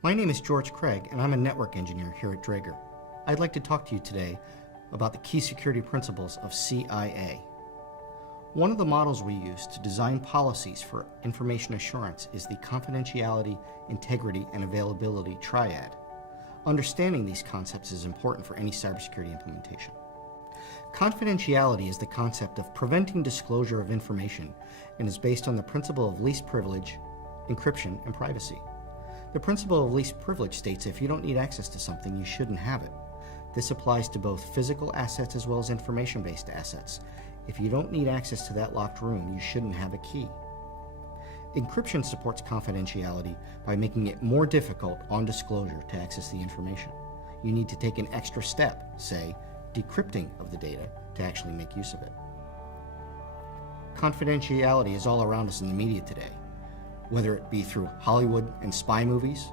My name is George Cragg, and I'm a network engineer here at Dräger. I'd like to talk to you today about the key security principles of CIA. One of the models we use to design policies for information assurance is the confidentiality, integrity, and availability triad. Understanding these concepts is important for any cybersecurity implementation. Confidentiality is the concept of preventing disclosure of information and is based on the principle of least privilege, encryption, and privacy. The principle of least privilege states if you don't need access to something, you shouldn't have it. This applies to both physical assets as well as information-based assets. If you don't need access to that locked room, you shouldn't have a key. Encryption supports confidentiality by making it more difficult on disclosure to access the information. You need to take an extra step, say, decrypting of the data, to actually make use of it. Confidentiality is all around us in the media today, whether it be through Hollywood and spy movies,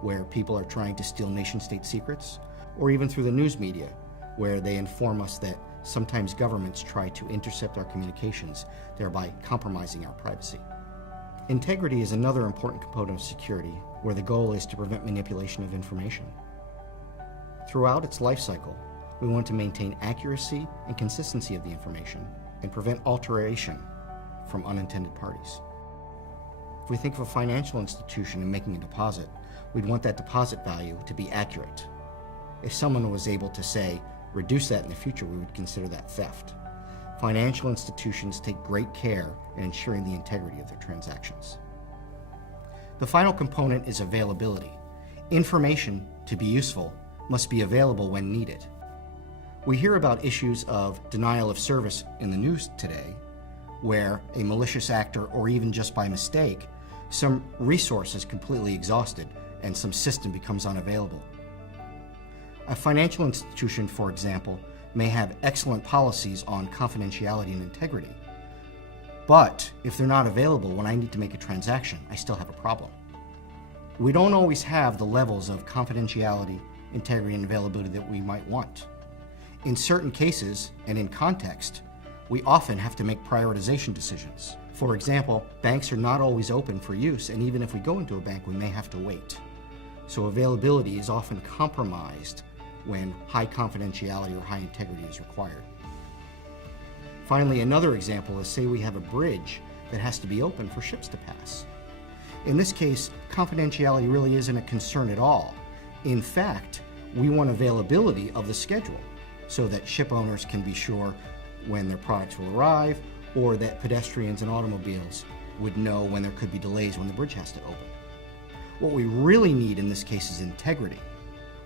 where people are trying to steal nation-state secrets, or even through the news media, where they inform us that sometimes governments try to intercept our communications, thereby compromising our privacy. Integrity is another important component of security, where the goal is to prevent manipulation of information. Throughout its life cycle, we want to maintain accuracy and consistency of the information and prevent alteration from unintended parties. If we think of a financial institution and making a deposit, we'd want that deposit value to be accurate. If someone was able to say, reduce that in the future, we would consider that theft. Financial institutions take great care in ensuring the integrity of their transactions. The final component is availability. Information, to be useful, must be available when needed. We hear about issues of denial of service in the news today, where a malicious actor, or even just by mistake, some resource is completely exhausted and some system becomes unavailable. A financial institution, for example, may have excellent policies on confidentiality and integrity, but if they're not available when I need to make a transaction, I still have a problem. We don't always have the levels of confidentiality, integrity, and availability that we might want. In certain cases, and in context, we often have to make prioritization decisions. For example, banks are not always open for use, and even if we go into a bank, we may have to wait. So availability is often compromised when high confidentiality or high integrity is required. Finally, another example is, say we have a bridge that has to be open for ships to pass. In this case, confidentiality really isn't a concern at all. In fact, we want availability of the schedule so that ship owners can be sure when their products will arrive, or that pedestrians and automobiles would know when there could be delays when the bridge has to open. What we really need in this case is integrity.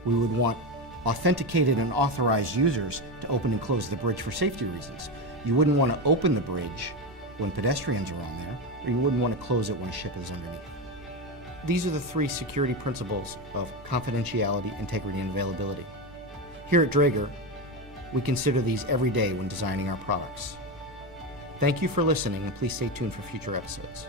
We would want authenticated and authorized users to open and close the bridge for safety reasons. You wouldn't want to open the bridge when pedestrians are on there, or you wouldn't want to close it when a ship is underneath. These are the three security principles of confidentiality, integrity, and availability. Here at Dräger, we consider these every day when designing our products. Thank you for listening, and please stay tuned for future episodes.